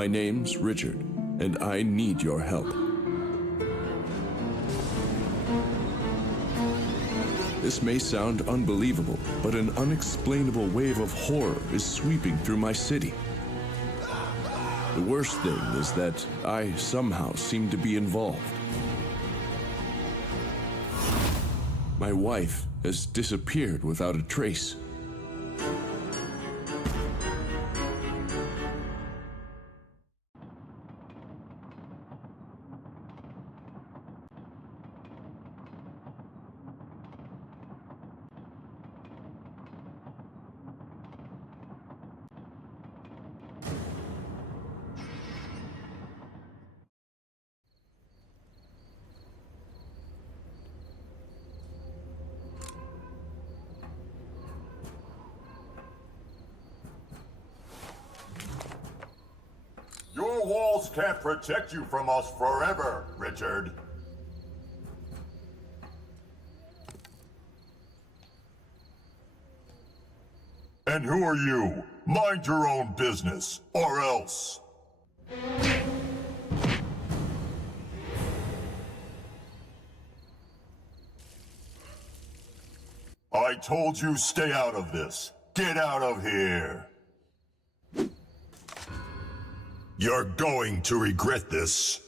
My name's Richard, and I need your help. This may sound unbelievable, but an unexplainable wave of horror is sweeping through my city. The worst thing is that I somehow seem to be involved. My wife has disappeared without a trace. Your walls can't protect you from us forever, Richard. And who are you? Mind your own business, or else. I told you stay out of this. Get out of here. You're going to regret this.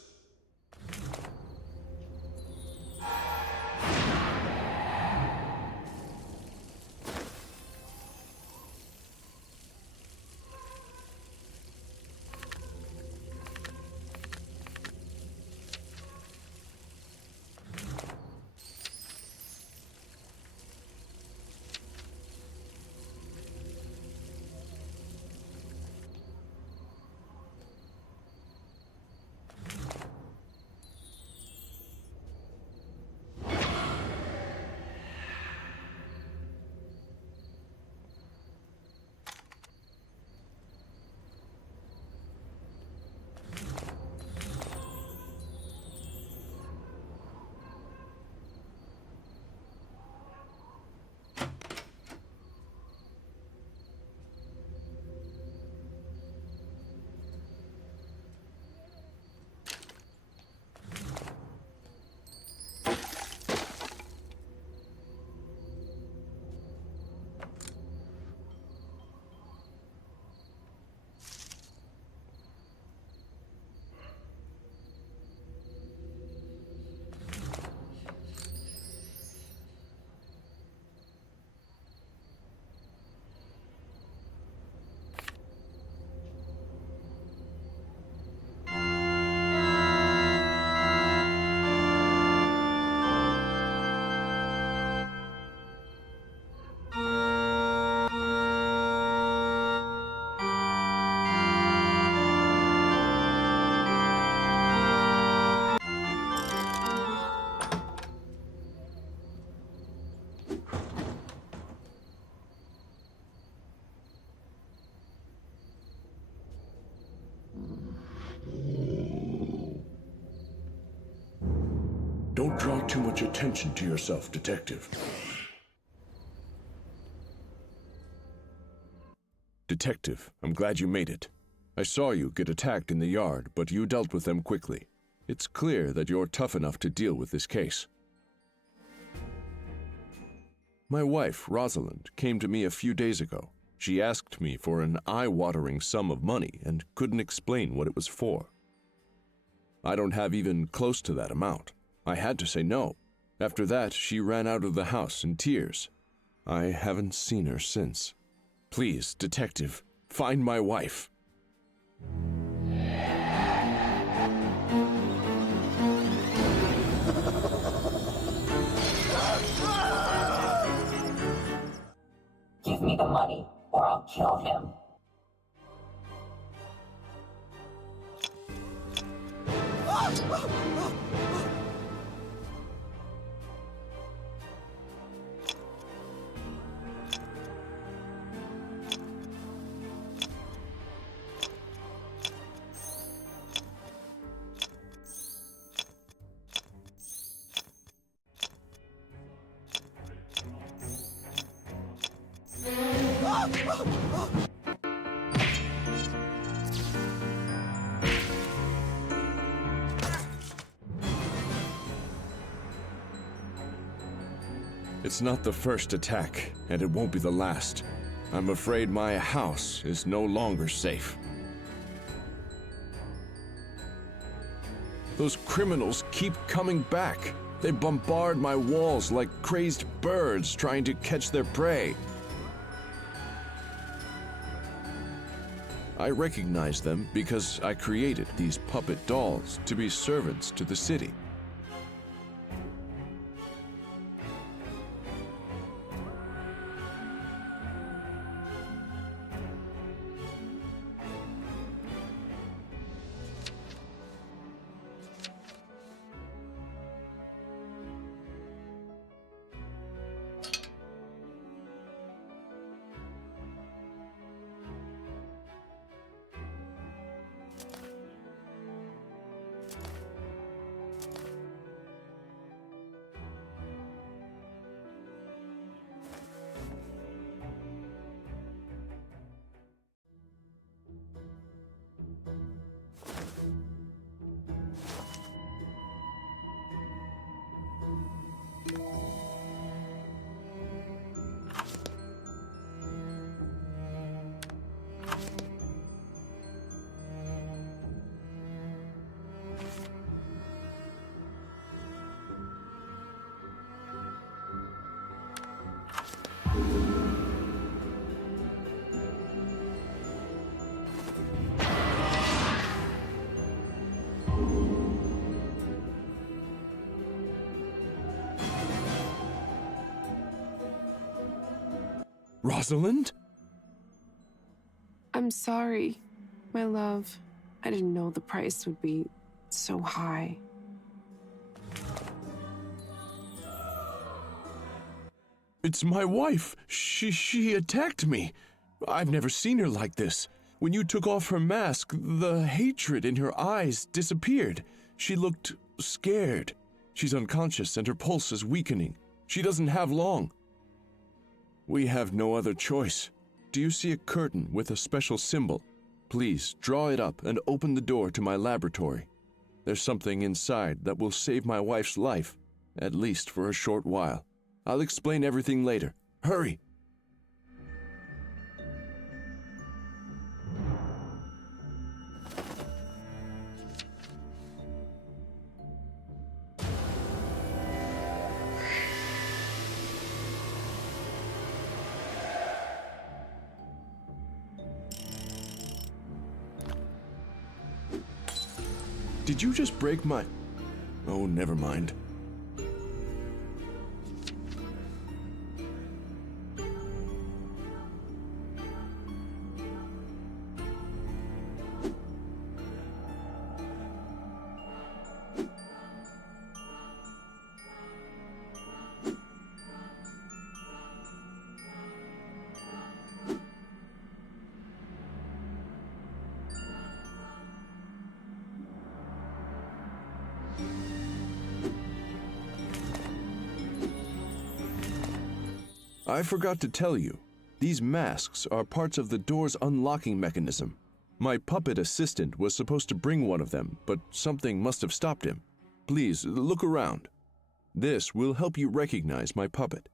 Don't draw too much attention to yourself, Detective. Detective, I'm glad you made it. I saw you get attacked in the yard, but you dealt with them quickly. It's clear that you're tough enough to deal with this case. My wife, Rozalinde, came to me a few days ago. She asked me for an eye-watering sum of money and couldn't explain what it was for. I don't have even close to that amount. I had to say no. After that, she ran out of the house in tears. I haven't seen her since. Please, Detective, find my wife. Give me the money, or I'll kill him. It's not the first attack, and it won't be the last. I'm afraid my house is no longer safe. Those criminals keep coming back. They bombard my walls like crazed birds trying to catch their prey. I recognize them because I created these puppet dolls to be servants to the city. Rosalind? I'm sorry, my love. I didn't know the price would be so high. It's my wife. She attacked me. I've never seen her like this. When you took off her mask, the hatred in her eyes disappeared. She looked scared. She's unconscious and her pulse is weakening. She doesn't have long. We have no other choice. Do you see a curtain with a special symbol? Please draw it up and open the door to my laboratory. There's something inside that will save my wife's life, at least for a short while. I'll explain everything later. Hurry! Did you just break my... Oh, never mind. I forgot to tell you, these masks are parts of the door's unlocking mechanism. My puppet assistant was supposed to bring one of them, but something must have stopped him. Please, look around. This will help you recognize my puppet.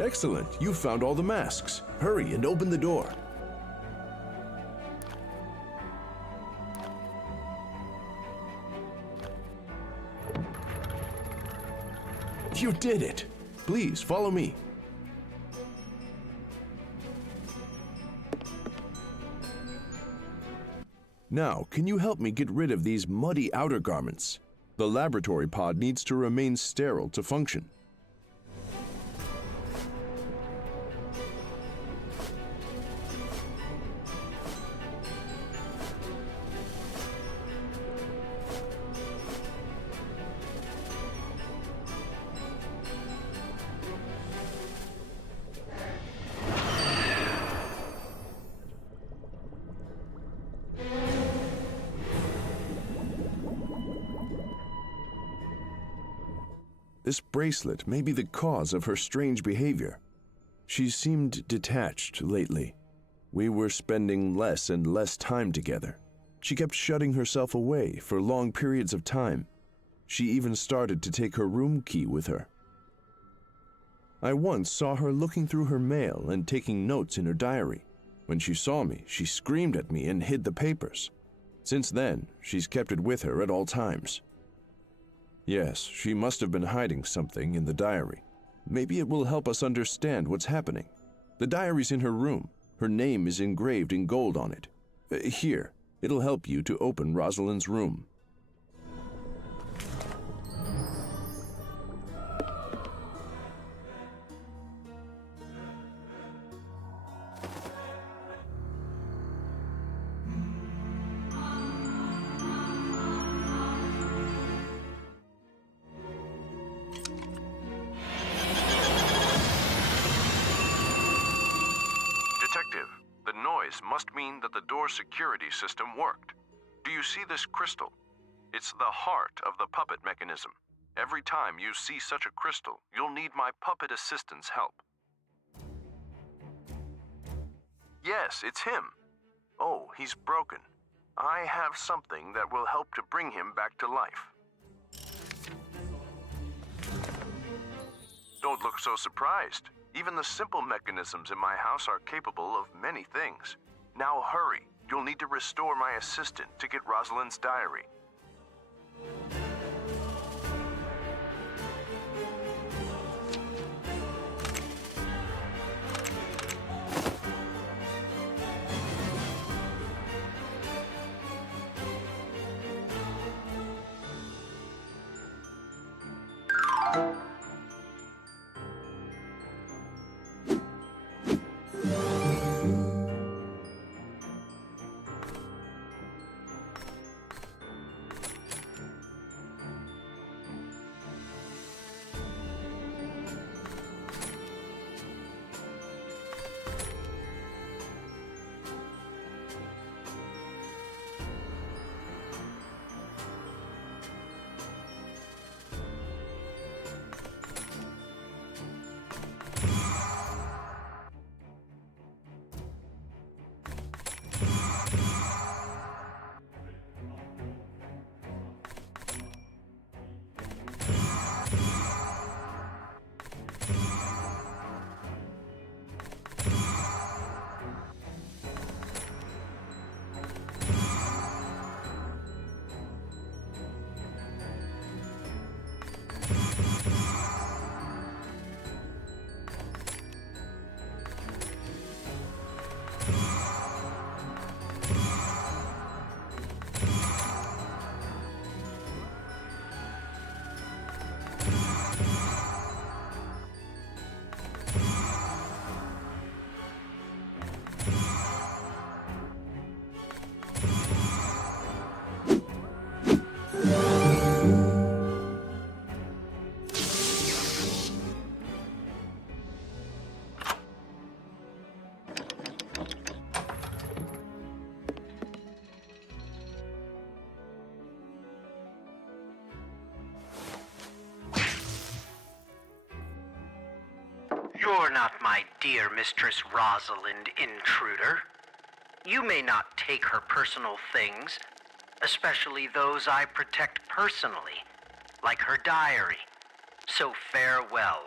Excellent, you found all the masks. Hurry and open the door. You did it! Please, follow me. Now, can you help me get rid of these muddy outer garments? The laboratory pod needs to remain sterile to function. This bracelet may be the cause of her strange behavior. She seemed detached lately. We were spending less and less time together. She kept shutting herself away for long periods of time. She even started to take her room key with her. I once saw her looking through her mail and taking notes in her diary. When she saw me, she screamed at me and hid the papers. Since then, she's kept it with her at all times. Yes, she must have been hiding something in the diary. Maybe it will help us understand what's happening. The diary's in her room. Her name is engraved in gold on it. Here, it'll help you to open Rosalind's room. Detective, the noise must mean that the door security system worked. Do you see this crystal? It's the heart of the puppet mechanism. Every time you see such a crystal, you'll need my puppet assistant's help. Yes, it's him. Oh, he's broken. I have something that will help to bring him back to life. Don't look so surprised. Even the simple mechanisms in my house are capable of many things. Now hurry. You'll need to restore my assistant to get Rosalind's diary. You're not my dear Mistress Rosalind, intruder. You may not take her personal things, especially those I protect personally, like her diary. So farewell.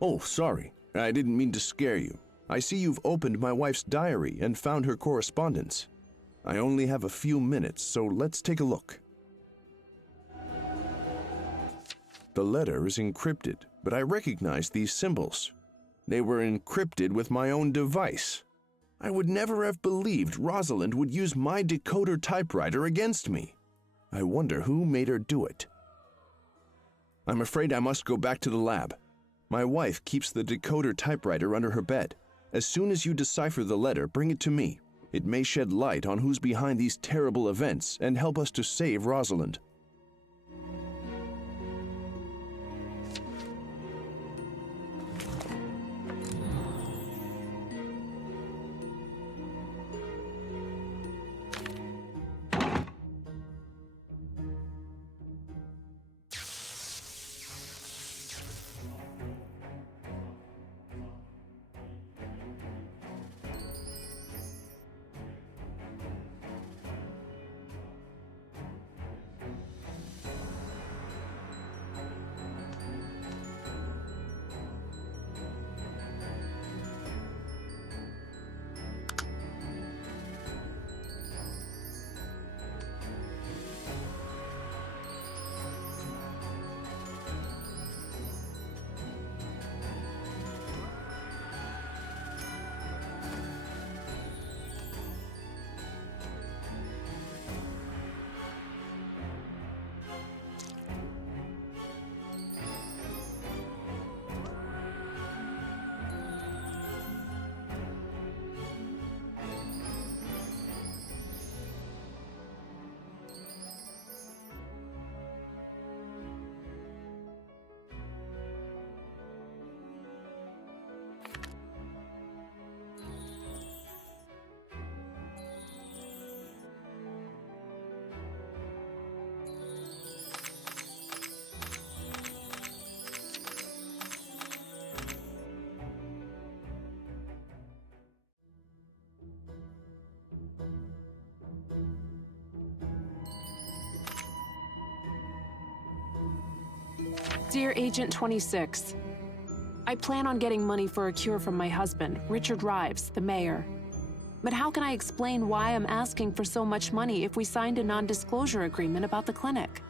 Oh, sorry. I didn't mean to scare you. I see you've opened my wife's diary and found her correspondence. I only have a few minutes, so let's take a look. The letter is encrypted, but I recognize these symbols. They were encrypted with my own device. I would never have believed Rosalind would use my decoder typewriter against me. I wonder who made her do it. I'm afraid I must go back to the lab. My wife keeps the decoder typewriter under her bed. As soon as you decipher the letter, bring it to me. It may shed light on who's behind these terrible events and help us to save Rosalind. Dear Agent 26, I plan on getting money for a cure from my husband, Richard Ривз, the mayor. But how can I explain why I'm asking for so much money if we signed a non-disclosure agreement about the clinic?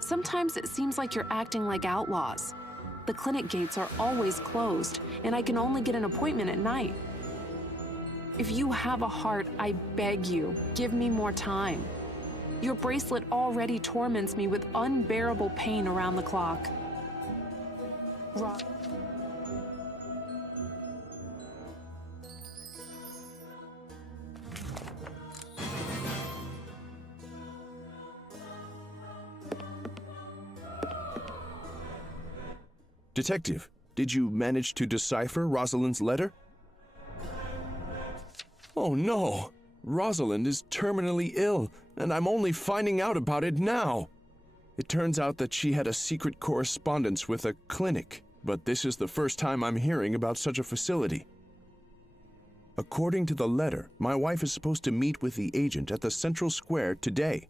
Sometimes it seems like you're acting like outlaws. The clinic gates are always closed, and I can only get an appointment at night. If you have a heart, I beg you, give me more time. Your bracelet already torments me with unbearable pain around the clock. Detective, did you manage to decipher Rosalind's letter? Oh no! Rosalind is terminally ill, and I'm only finding out about it now. It turns out that she had a secret correspondence with a clinic, but this is the first time I'm hearing about such a facility. According to the letter, my wife is supposed to meet with the agent at the central square today.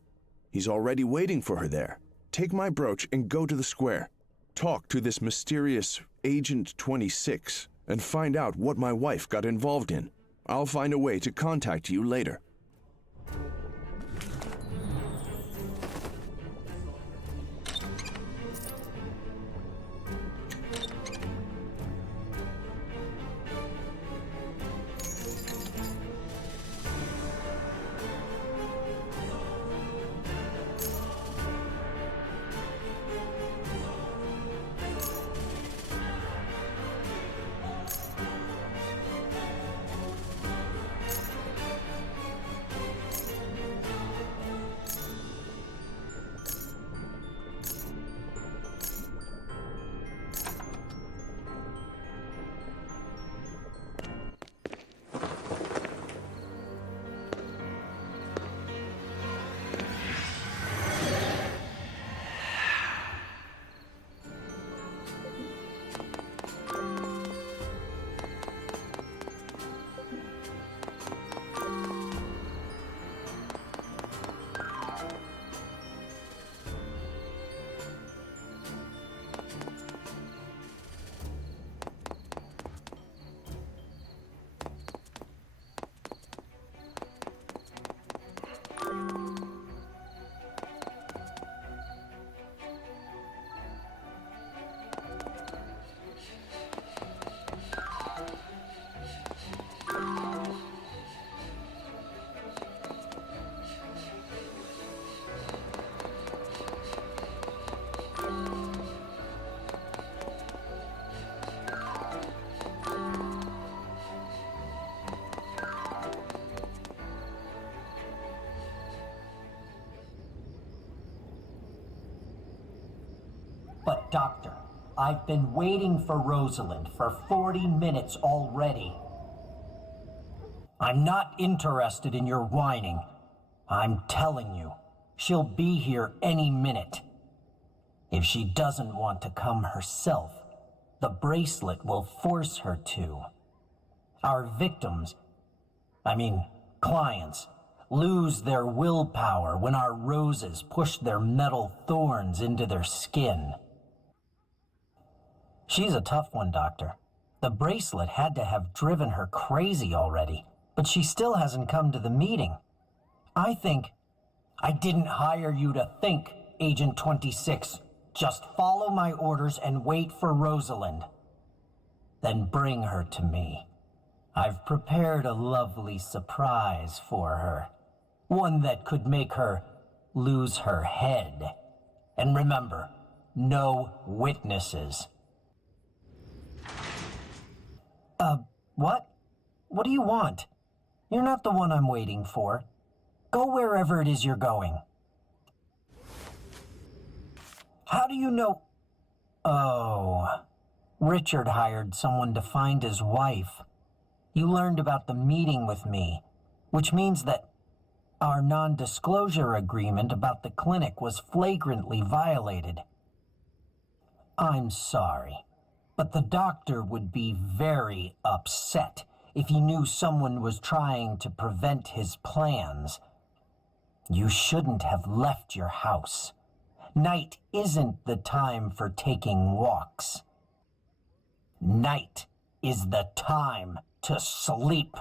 He's already waiting for her there. Take my brooch and go to the square. Talk to this mysterious Agent 26 and find out what my wife got involved in. I'll find a way to contact you later. Doctor, I've been waiting for Rosalind for 40 minutes already. I'm not interested in your whining. I'm telling you, she'll be here any minute. If she doesn't want to come herself, the bracelet will force her to. Our victims, clients, lose their willpower when our roses push their metal thorns into their skin. She's a tough one, Doctor. The bracelet had to have driven her crazy already, but she still hasn't come to the meeting. I didn't hire you to think, Agent 26. Just follow my orders and wait for Rosalind. Then bring her to me. I've prepared a lovely surprise for her. One that could make her lose her head. And remember, no witnesses. What? What do you want? You're not the one I'm waiting for. Go wherever it is you're going. How do you know? Oh, Richard hired someone to find his wife. You learned about the meeting with me, which means that our non-disclosure agreement about the clinic was flagrantly violated. I'm sorry, but the doctor would be very upset if he knew someone was trying to prevent his plans. You shouldn't have left your house. Night isn't the time for taking walks. Night is the time to sleep.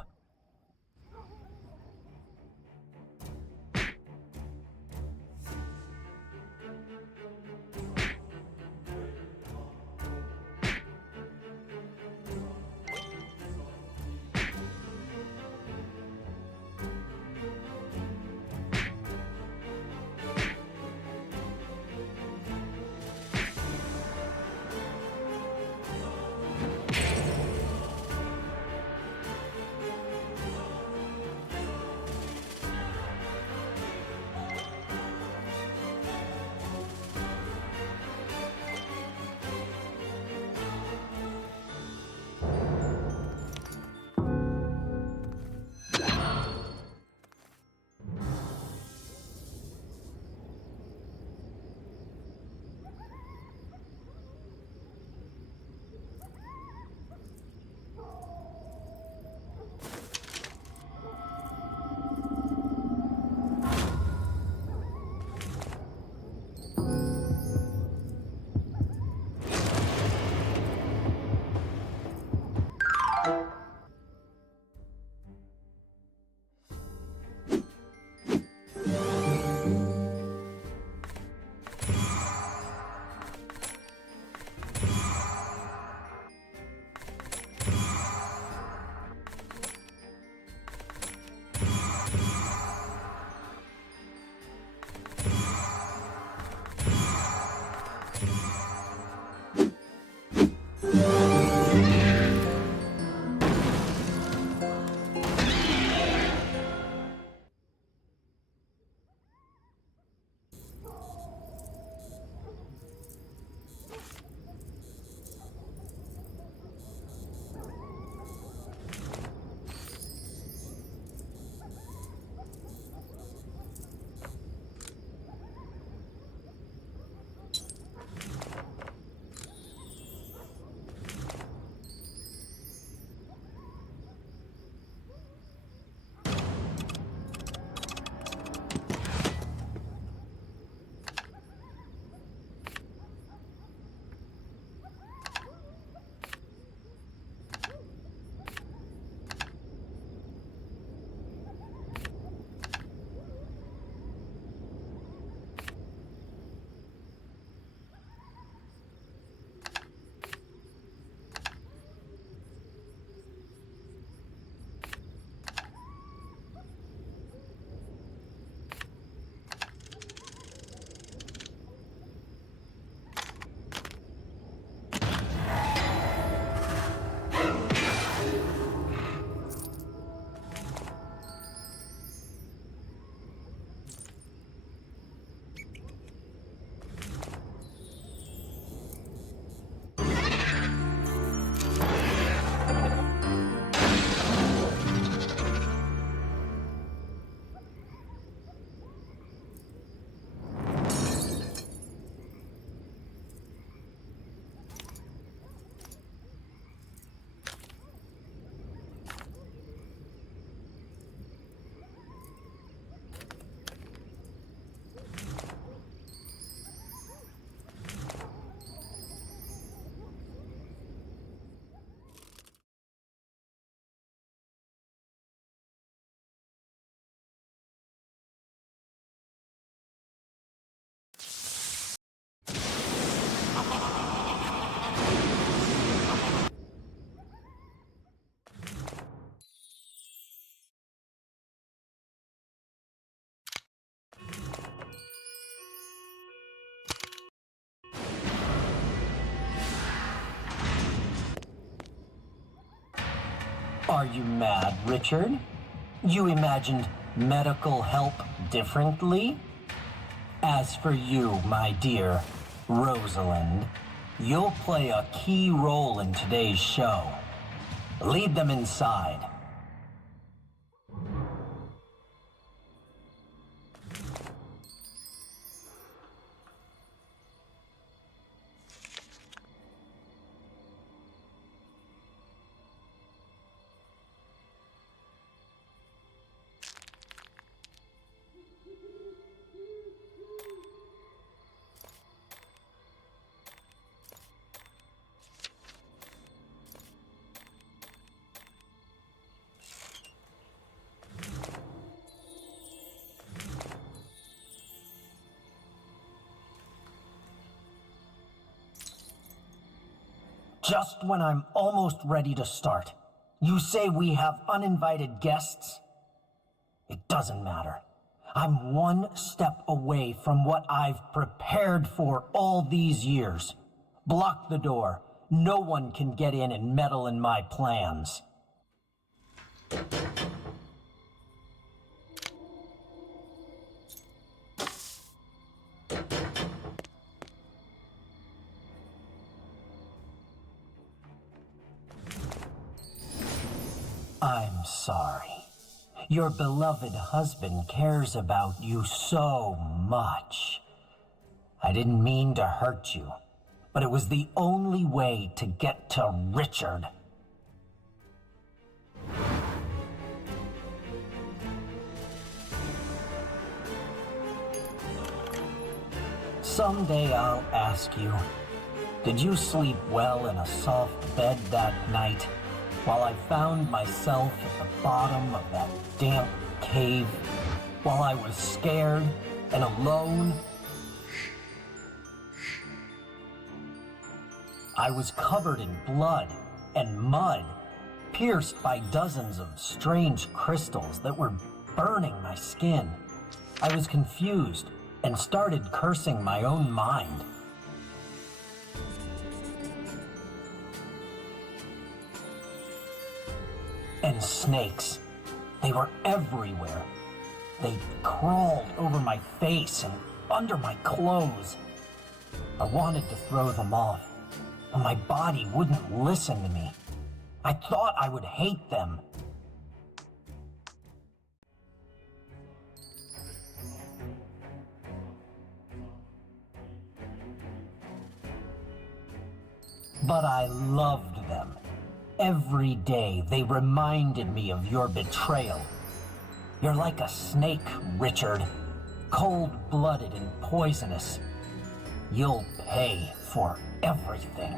Are you mad, Richard? You imagined medical help differently? As for you, my dear Rosalind, you'll play a key role in today's show. Lead them inside. Just when I'm almost ready to start, you say we have uninvited guests? It doesn't matter. I'm one step away from what I've prepared for all these years. Block the door. No one can get in and meddle in my plans. I'm sorry. Your beloved husband cares about you so much. I didn't mean to hurt you, but it was the only way to get to Richard. Someday I'll ask you, did you sleep well in a soft bed that night? While I found myself at the bottom of that damp cave, while I was scared and alone, I was covered in blood and mud, pierced by dozens of strange crystals that were burning my skin. I was confused and started cursing my own mind. And snakes. They were everywhere. They crawled over my face and under my clothes. I wanted to throw them off, but my body wouldn't listen to me. I thought I would hate them. But I loved them. Every day, they reminded me of your betrayal. You're like a snake, Richard. Cold-blooded and poisonous. You'll pay for everything.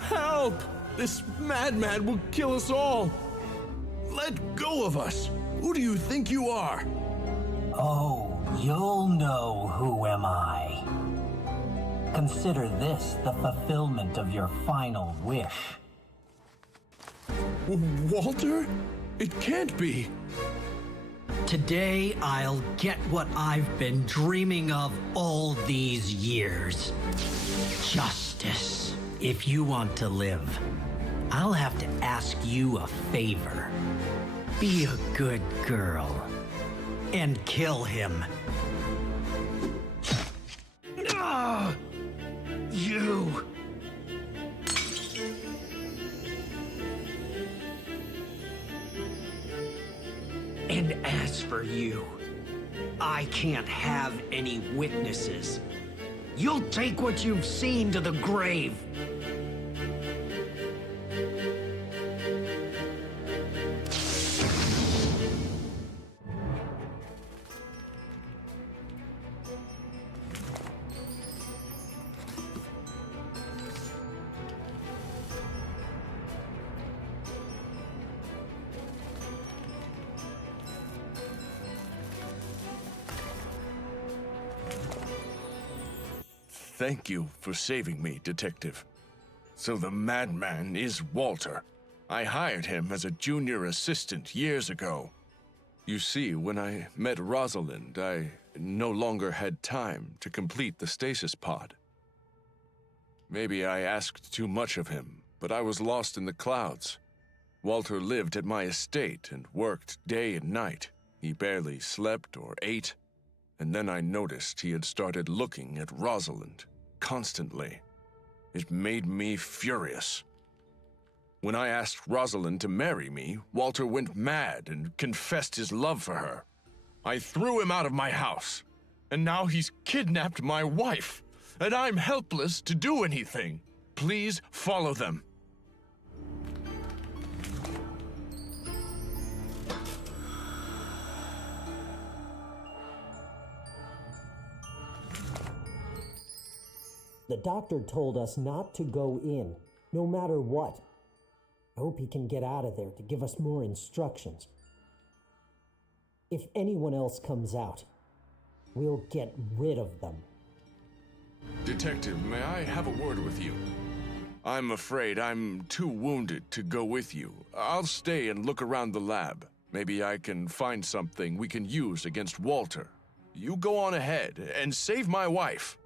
Help! This madman will kill us all! Let go of us! Who do you think you are? Oh, you'll know who am I. Consider this the fulfillment of your final wish. Walter? It can't be! Today, I'll get what I've been dreaming of all these years. Justice. If you want to live, I'll have to ask you a favor. Be a good girl and kill him. You. And as for you, I can't have any witnesses. You'll take what you've seen to the grave. Thank you for saving me, Detective. So the madman is Walter. I hired him as a junior assistant years ago. You see, when I met Rosalind, I no longer had time to complete the stasis pod. Maybe I asked too much of him, but I was lost in the clouds. Walter lived at my estate and worked day and night. He barely slept or ate. And then I noticed he had started looking at Rosalind constantly. It made me furious. When I asked Rosalind to marry me, Walter went mad and confessed his love for her. I threw him out of my house, and now he's kidnapped my wife, and I'm helpless to do anything. Please follow them. The doctor told us not to go in, no matter what. I hope he can get out of there to give us more instructions. If anyone else comes out, we'll get rid of them. Detective, may I have a word with you? I'm afraid I'm too wounded to go with you. I'll stay and look around the lab. Maybe I can find something we can use against Walter. You go on ahead and save my wife.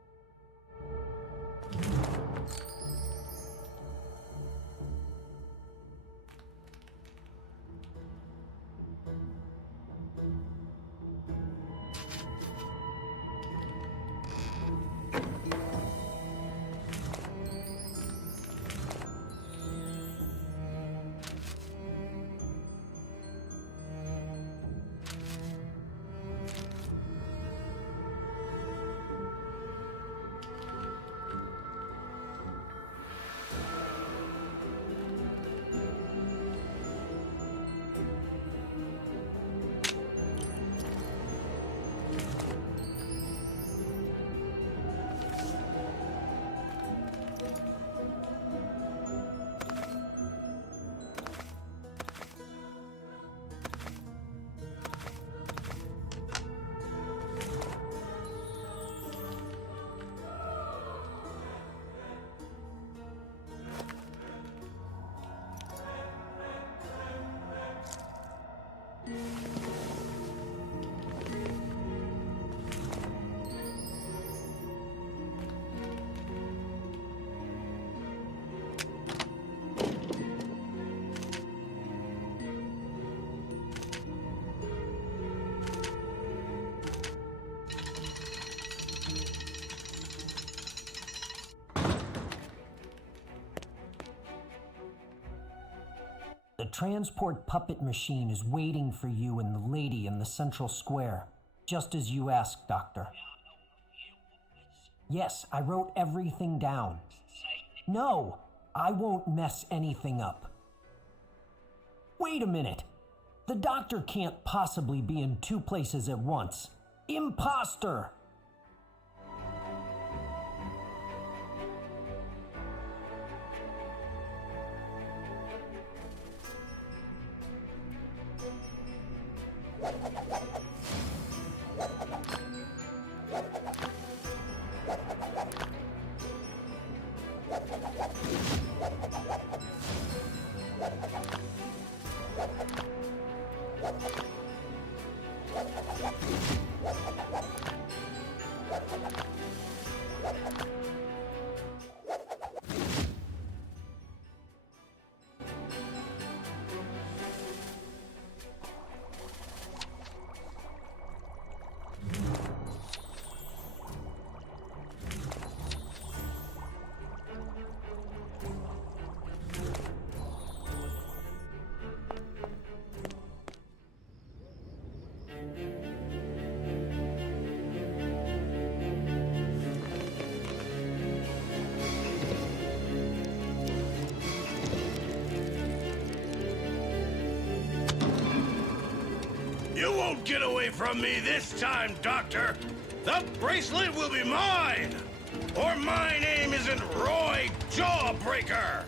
The transport puppet machine is waiting for you and the lady in the central square, just as you asked, Doctor. Yes, I wrote everything down. No, I won't mess anything up. Wait a minute. The doctor can't possibly be in two places at once. Imposter! You won't get away from me this time, Doctor! The bracelet will be mine! Or my name isn't Roy Jawbreaker!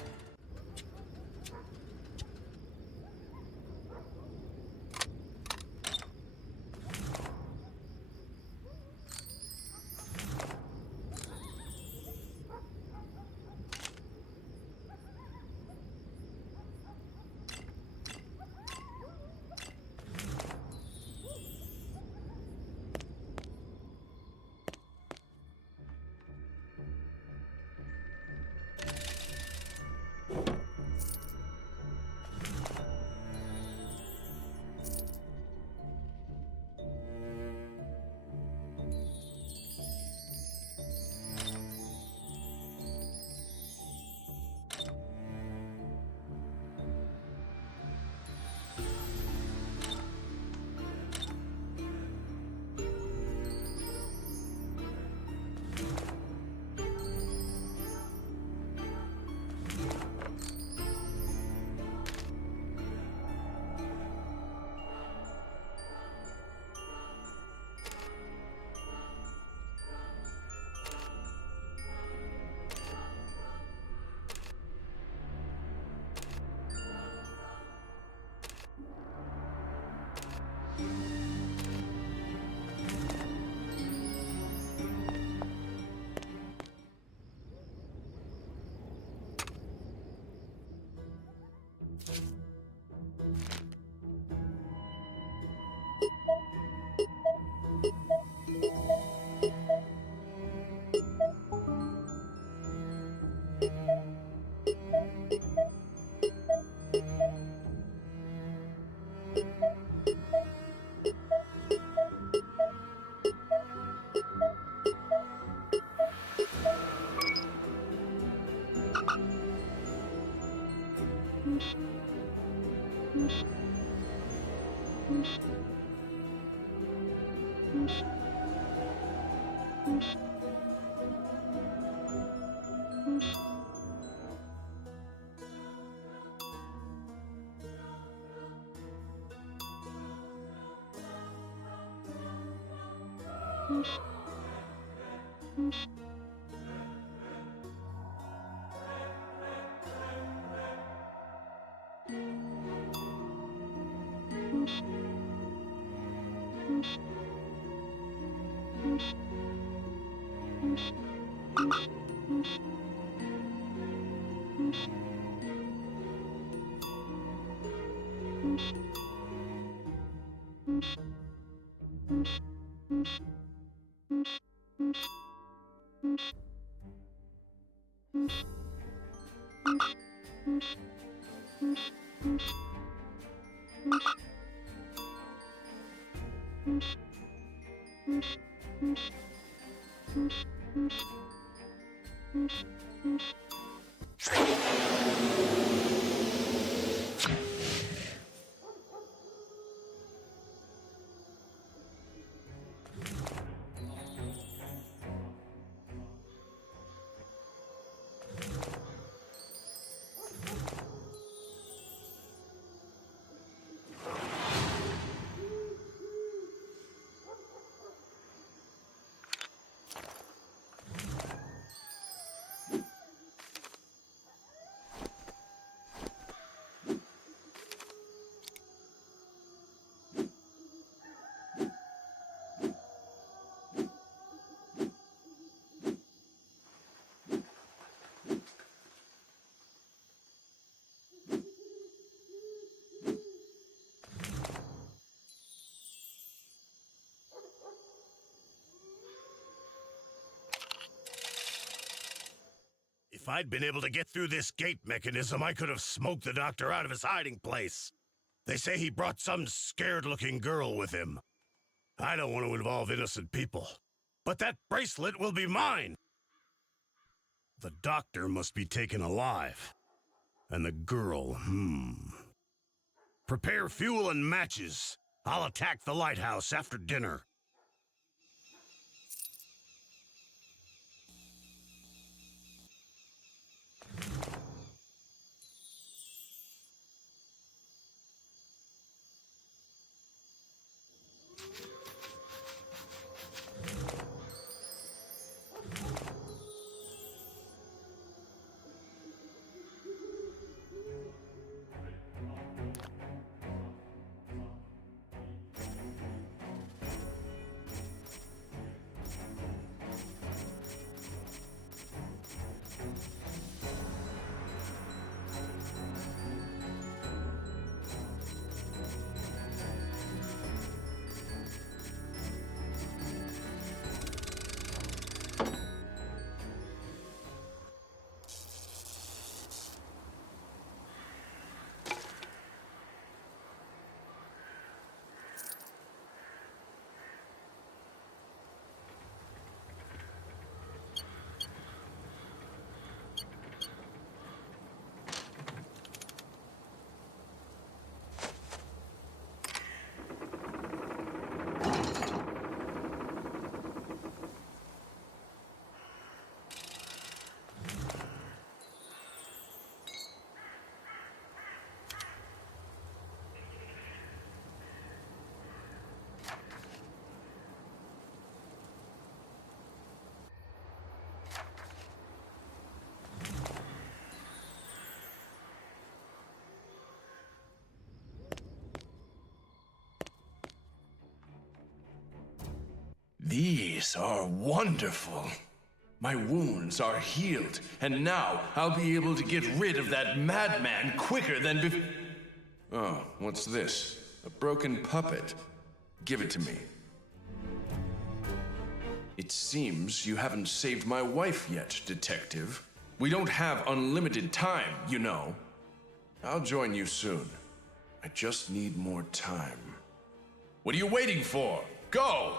If I'd been able to get through this gate mechanism, I could have smoked the doctor out of his hiding place. They say he brought some scared-looking girl with him. I don't want to involve innocent people, but that bracelet will be mine. The doctor must be taken alive. And the girl, Prepare fuel and matches. I'll attack the lighthouse after dinner. These are wonderful. My wounds are healed, and now I'll be able to get rid of that madman quicker than before. Oh, what's this? A broken puppet. Give it to me. It seems you haven't saved my wife yet, Detective. We don't have unlimited time, you know. I'll join you soon. I just need more time. What are you waiting for? Go!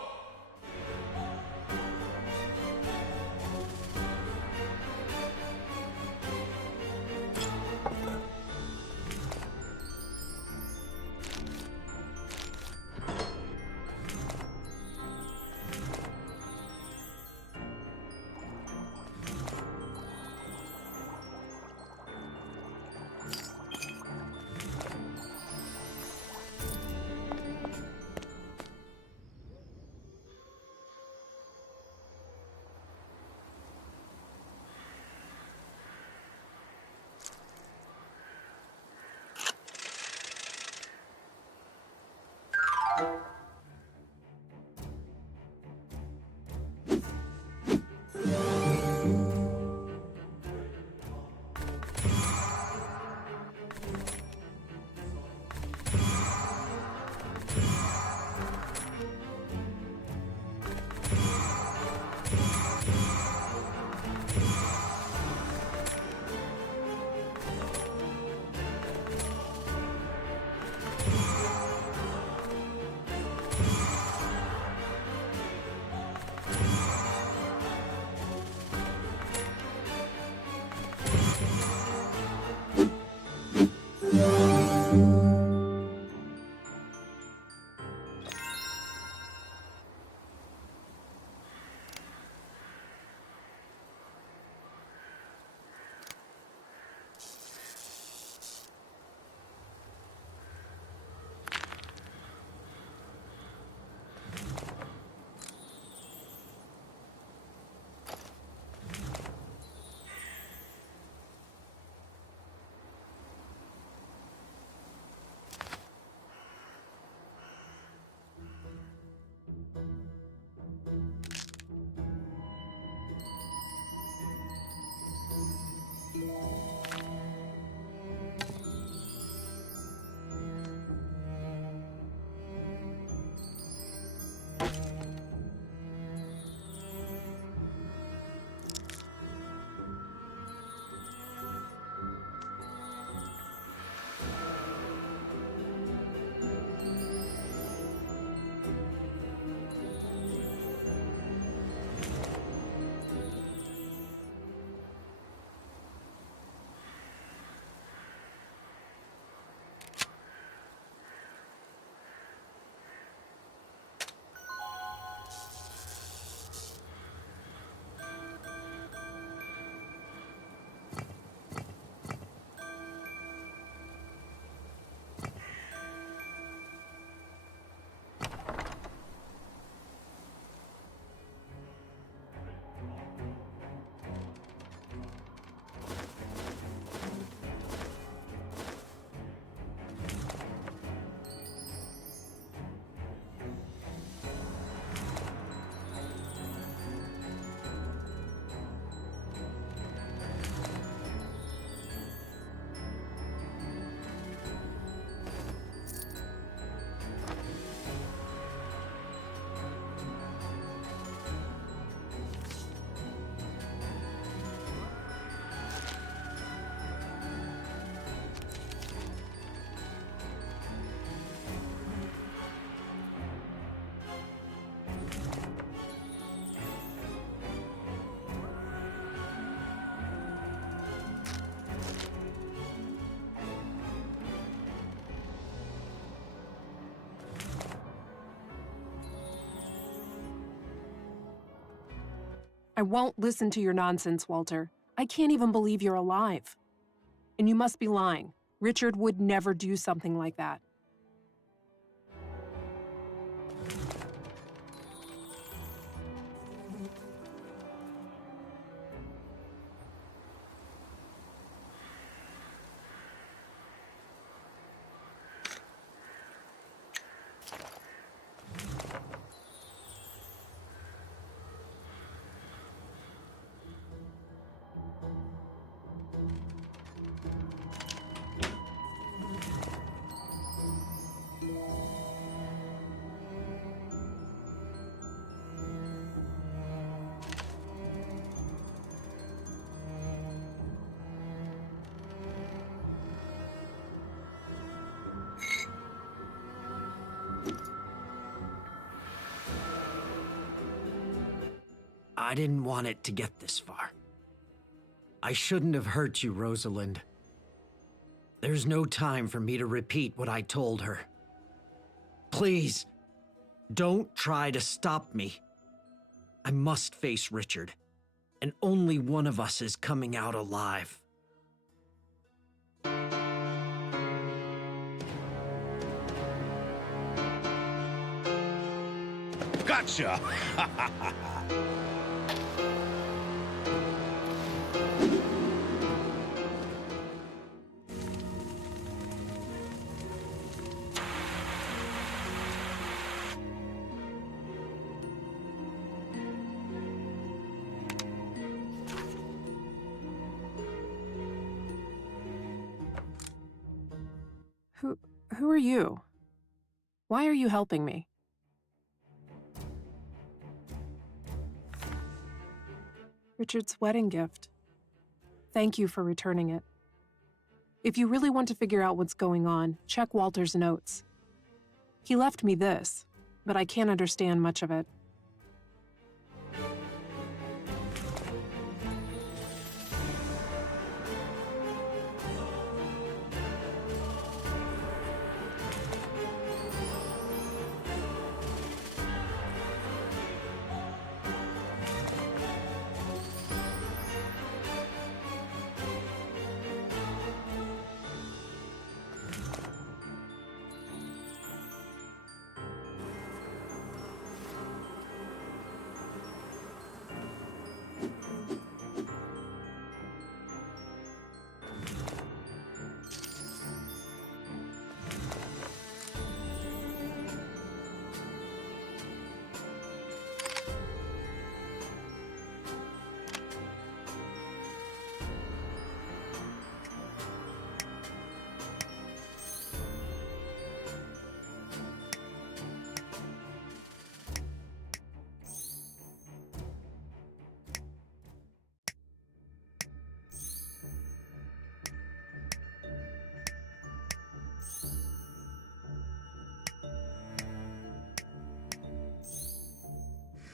I won't listen to your nonsense, Walter. I can't even believe you're alive. And you must be lying. Richard would never do something like that. I didn't want it to get this far. I shouldn't have hurt you, Rosalind. There's no time for me to repeat what I told her. Please, don't try to stop me. I must face Richard, and only one of us is coming out alive. Gotcha! Who are you? Why are you helping me? Richard's wedding gift. Thank you for returning it. If you really want to figure out what's going on, check Walter's notes. He left me this, but I can't understand much of it.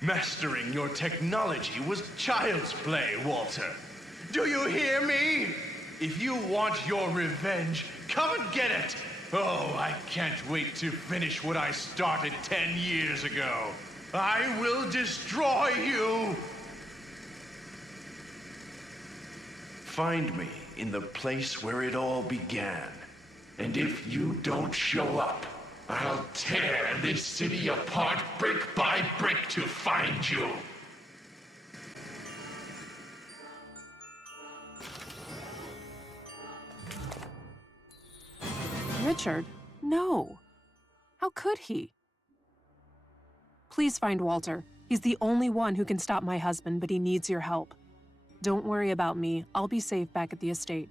Mastering your technology was child's play, Walter. Do you hear me? If you want your revenge, come and get it. Oh, I can't wait to finish what I started 10 years ago. I will destroy you. Find me in the place where it all began. And if you don't show up, I'll tear this city apart brick by brick to find you. Richard? No. How could he? Please find Walter. He's the only one who can stop my husband, but he needs your help. Don't worry about me. I'll be safe back at the estate.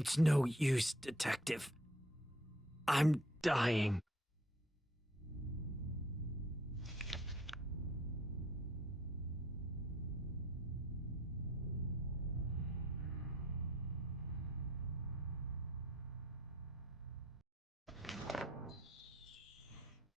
It's no use, Detective. I'm dying.